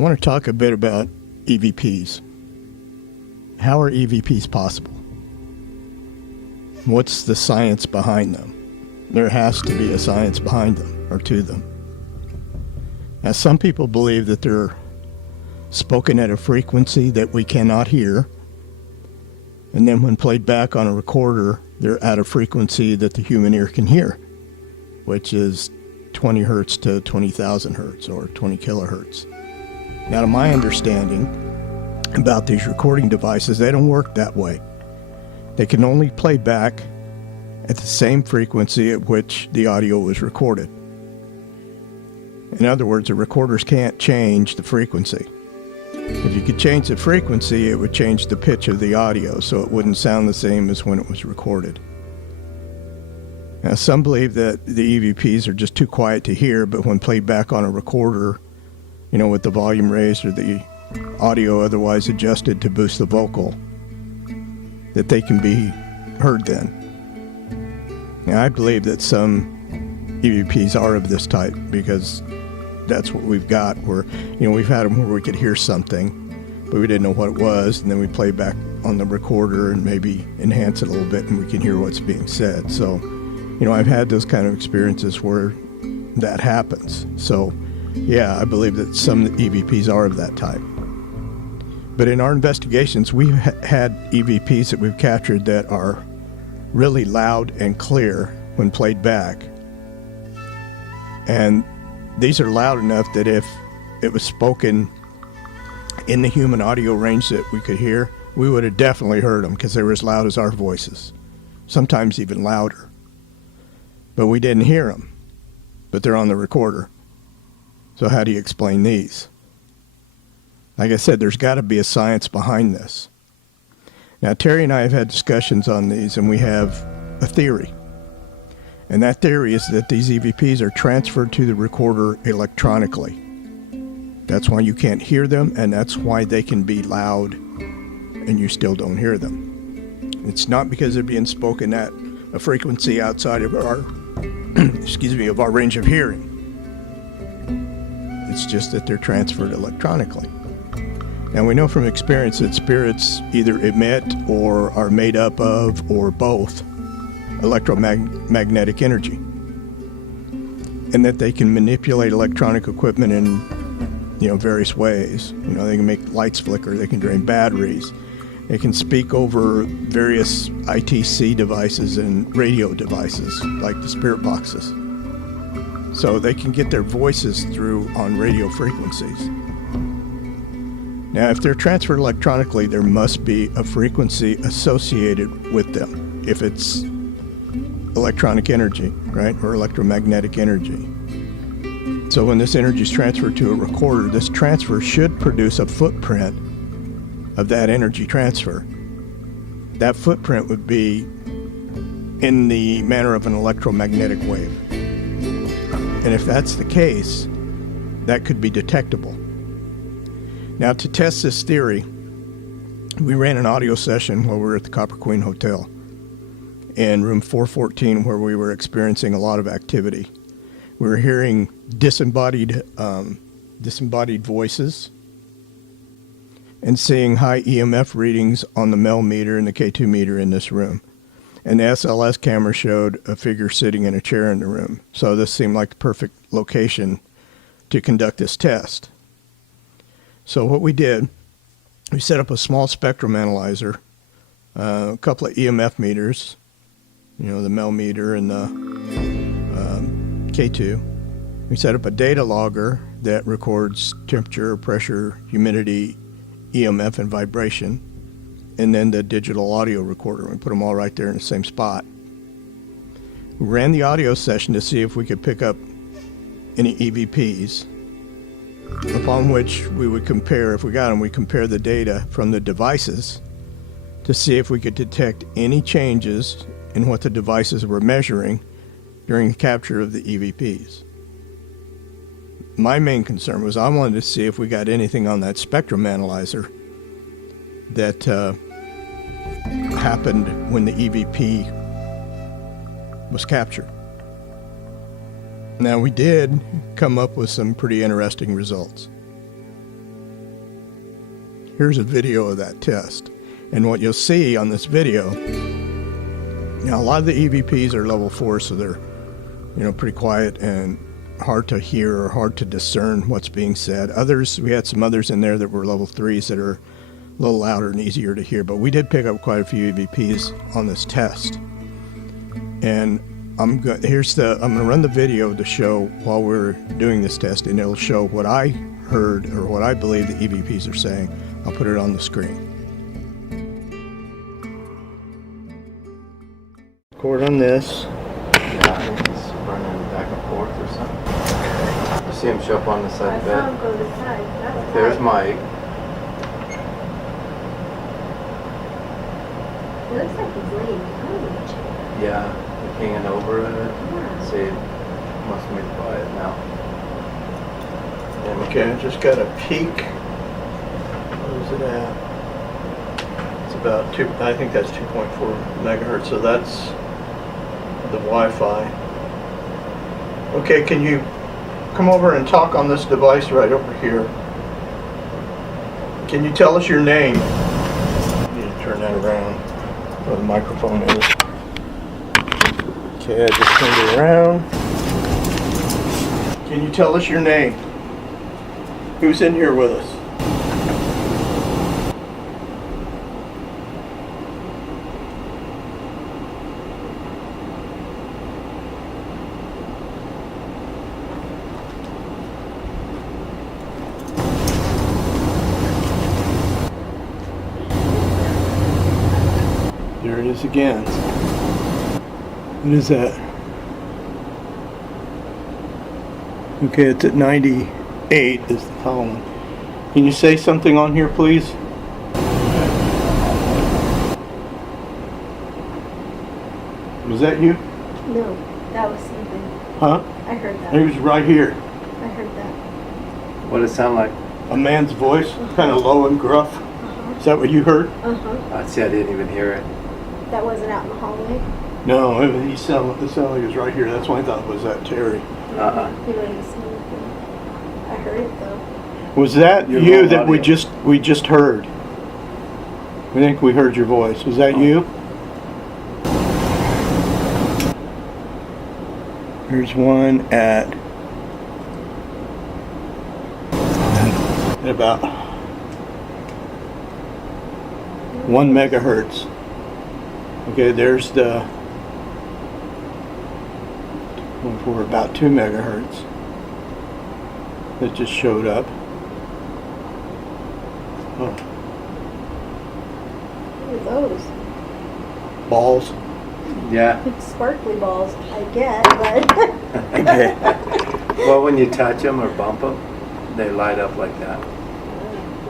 want to talk a bit about EVPs. How are EVPs possible? What's the science behind them? There has to be a science behind them, or to them. Now, some people believe that they're spoken at a frequency that we cannot hear, and then when played back on a recorder, they're at a frequency that the human ear can hear, which is 20 hertz to 20,000 hertz, or 20 kilohertz. Now, to my understanding about these recording devices, they don't work that way. They can only play back at the same frequency at which the audio was recorded. In other words, the recorders can't change the frequency. If you could change the frequency, it would change the pitch of the audio, so it wouldn't sound the same as when it was recorded. Now, some believe that the EVPs are just too quiet to hear, but when played back on a recorder, with the volume raised or the audio otherwise adjusted to boost the vocal, that they can be heard then. Now, I believe that some EVPs are of this type because that's what we've got, where, we've had them where we could hear something, but we didn't know what it was, and then we play back on the recorder and maybe enhance it a little bit and we can hear what's being said. So, I've had those kind of experiences where that happens. So, yeah, I believe that some EVPs are of that type. But in our investigations, we've had EVPs that we've captured that are really loud and clear when played back. And these are loud enough that if it was spoken in the human audio range that we could hear, we would have definitely heard them because they were as loud as our voices, sometimes even louder. But we didn't hear them, but they're on the recorder. So how do you explain these? Like I said, there's got to be a science behind this. Now, Terry and I have had discussions on these, and we have a theory. And that theory is that these EVPs are transferred to the recorder electronically. That's why you can't hear them, and that's why they can be loud and you still don't hear them. It's not because they're being spoken at a frequency outside of our, of our range of hearing. It's just that they're transferred electronically. Now, we know from experience that spirits either emit or are made up of, or both, electromagnetic energy, and that they can manipulate electronic equipment in various ways. They can make lights flicker, they can drain batteries, they can speak over various ITC devices and radio devices like the spirit boxes. So they can get their voices through on radio frequencies. Now, if they're transferred electronically, there must be a frequency associated with them if it's electronic energy, right, or electromagnetic energy. So when this energy is transferred to a recorder, this transfer should produce a footprint of that energy transfer. That footprint would be in the manner of an electromagnetic wave. And if that's the case, that could be detectable. Now, to test this theory, we ran an audio session while we were at the Copper Queen Hotel in room 414, where we were experiencing a lot of activity. We were hearing disembodied voices and seeing high EMF readings on the MEL meter and the K2 meter in this room. And the SLS camera showed a figure sitting in a chair in the room. So this seemed like the perfect location to conduct this test. So what we did, we set up a small spectrum analyzer, a couple of EMF meters, the MEL meter and the K2. We set up a data logger that records temperature, pressure, humidity, EMF, and vibration, and then the digital audio recorder. We put them all right there in the same spot. We ran the audio session to see if we could pick up any EVPs, upon which we would compare, if we got them, we compare the data from the devices to see if we could detect any changes in what the devices were measuring during the capture of the EVPs. My main concern was I wanted to see if we got anything on that spectrum analyzer that happened when the EVP was captured. Now, we did come up with some pretty interesting results. Here's a video of that test. And what you'll see on this video, now a lot of the EVPs are level 4, so they're, pretty quiet and hard to hear or hard to discern what's being said. Others, we had some others in there that were level 3s that are a little louder and easier to hear, but we did pick up quite a few EVPs on this test. And I'm going to run the video to show while we're doing this test, and it'll show what I heard or what I believe the EVPs are saying. I'll put it on the screen. Record on this. Yeah, he's running back and forth or something. You see him show up on the side of the bed? I saw him go to the side. That was There's high. Mike. It looks like he's laying down in the chair. Yeah, hanging over it. Yeah. See, must be quiet now. Okay, I just got a peek. What is it at? It's about I think that's 2.4 megahertz, so that's the Wi-Fi. Okay, can you come over and talk on this device right over here? Can you tell us your name? I need to turn that around where the microphone is. Okay, I just turned it around. Can you tell us your name? Who's in here with us? There it is again. What is that? Okay, it's at 98 is the column. Can you say something on here, please? Was that you? No, that was something. Huh? I heard that. It was right here. I heard that. What does it sound like? A man's voice, kind of low and gruff. Uh-huh. Is that what you heard? Uh-huh. See, I didn't even hear it. That wasn't out in the hallway? No, it sounded like it was right here. That's why I thought it was that Terry. He wouldn't say anything. I heard it though. Was that Your you low that we audio. just heard? We think we heard your voice. Was that you? Here's one at about 1 megahertz. Okay, there's the one for about 2 megahertz that just showed up. Oh, What are those? balls. Yeah. Sparkly balls, I get, but... Okay. Well, when you touch them or bump them, they light up like that.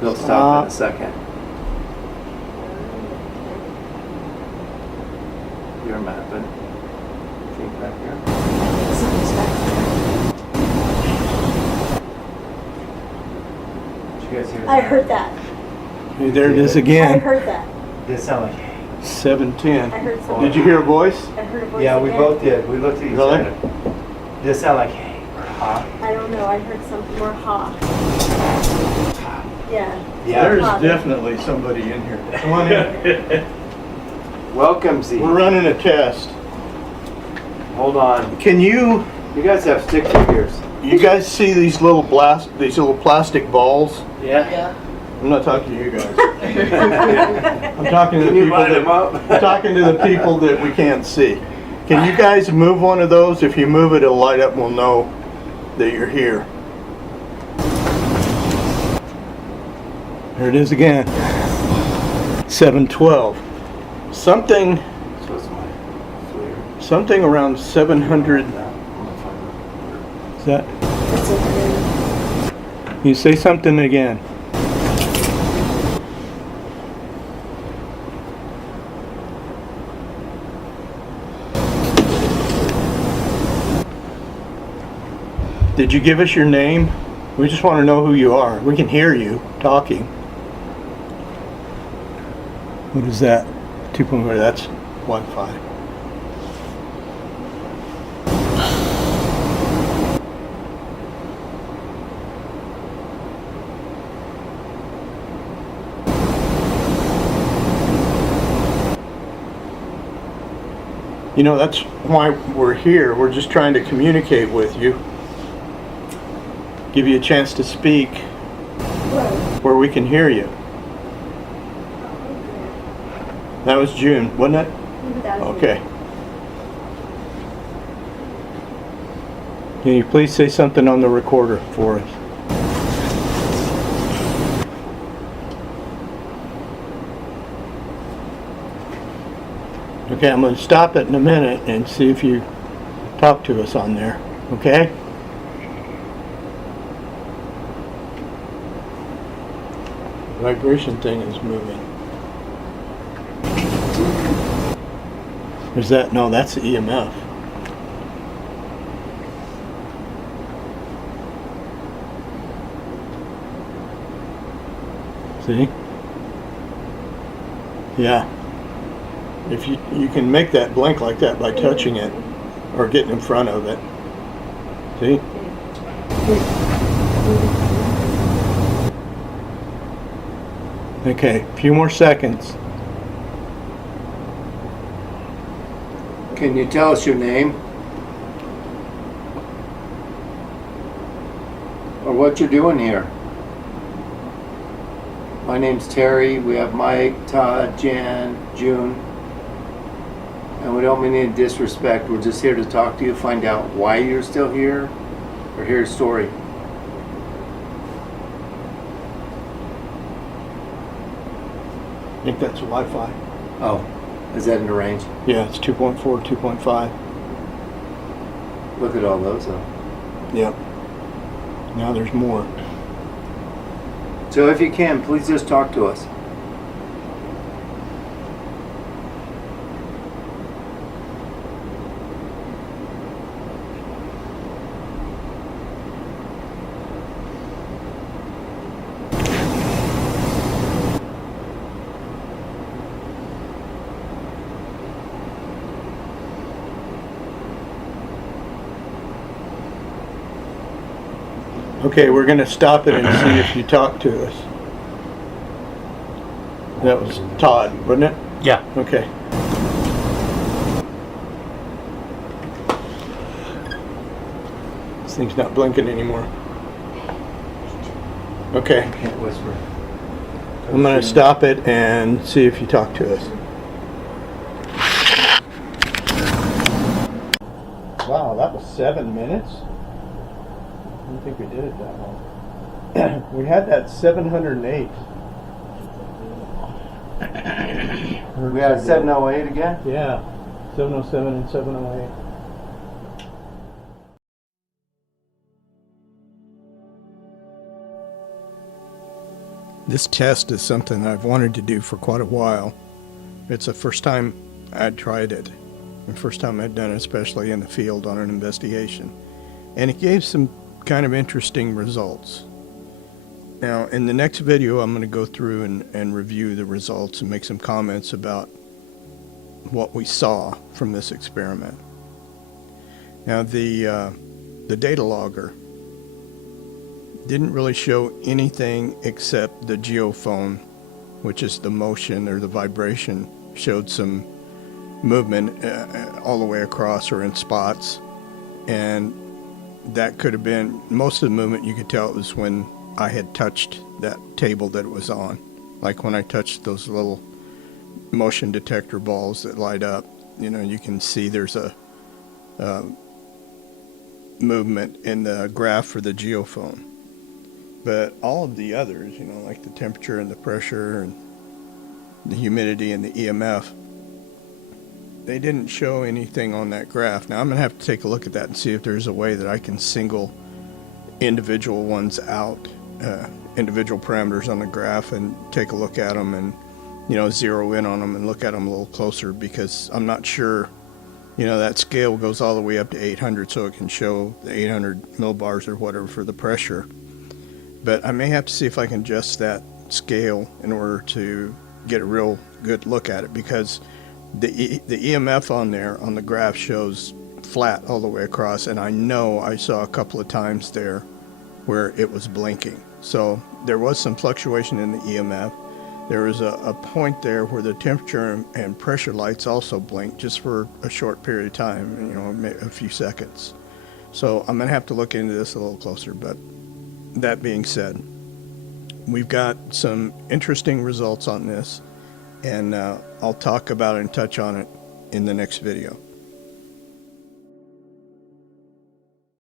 They'll stop in a second. You're mapping. Think back here. Something's back Did you guys hear there. that? I heard that. Hey, there it is I again. heard that. Did it sound like, hey? 710. I heard something. Did you hear a voice? I heard a voice Yeah, we again. both did. We looked at each Really? other. Did it sound like, hey, or ha? I don't know, I heard something more ha. Yeah. Yeah. There's Ha. definitely somebody in here. Come on in. Welcome, Z. We're running a test. Hold on. Can you guys have stick figures. You guys see these little plastic balls? Yeah. I'm not talking to you guys. I'm talking to the Can you people light 'em up? I'm talking to the people that we can't see. Can you guys move one of those? If you move it, it'll light up and we'll know that you're here. There it is again. 712. Something So it's my flare. something around 700. Is that? That's okay. You say something again. Did you give us your name? We just want to know who you are. We can hear you talking. What is that? 2.0, that's Wi-Fi. You know, that's why we're here. We're just trying to communicate with you. Give you a chance to speak where we can hear you. That was June, wasn't it? That was Okay. Can you please say something on the recorder for us? Okay, I'm going to stop it in a minute and see if you talk to us on there. Okay? Vibration thing is moving. Is that? No, that's the EMF. See? Yeah. If you can make that blink like that by touching it or getting in front of it. See? Okay, a few more seconds. Can you tell us your name? Or what you're doing here? My name's Terry. We have Mike, Todd, Jan, June. And we don't mean any disrespect. We're just here to talk to you, find out why you're still here, or hear a story. I think that's Wi-Fi. Oh, is that in the range? Yeah, it's 2.4, 2.5. Look at all those though. Yep. Now there's more. So if you can, please just talk to us. Okay, we're going to stop it and see if you talk to us. That was Todd, wasn't it? Yeah. Okay. This thing's not blinking anymore. Okay, Can't whisper. I'm going to stop it and see if you talk to us. Wow, that was 7 minutes? I don't think we did it that long. We had that 708. We had 708 again? Yeah, 707 and 708. This test is something I've wanted to do for quite a while. It's the first time I'd tried it, and first time I'd done it, especially in the field on an investigation. And it gave some kind of interesting results. Now, in the next video, I'm going to go through and review the results and make some comments about what we saw from this experiment. Now, the data logger didn't really show anything except the geophone, which is the motion or the vibration, showed some movement all the way across or in spots. And that could have been, most of the movement you could tell it was when I had touched that table that it was on. Like when I touched those little motion detector balls that light up, you know, you can see there's a movement in the graph for the geophone. But all of the others, you know, like the temperature and the pressure and the humidity and the EMF, they didn't show anything on that graph. Now I'm going to have to take a look at that and see if there's a way that I can single individual ones out, individual parameters on the graph, and take a look at them and, you know, zero in on them and look at them a little closer, because I'm not sure, you know, that scale goes all the way up to 800, so it can show the 800 millibars or whatever for the pressure. But I may have to see if I can adjust that scale in order to get a real good look at it, because the EMF on there on the graph shows flat all the way across, and I know I saw a couple of times there where it was blinking. So there was some fluctuation in the EMF. There is a point there where the temperature and pressure lights also blink just for a short period of time, a few seconds. So I'm going to have to look into this a little closer. But that being said, we've got some interesting results on this, and I'll talk about it and touch on it in the next video.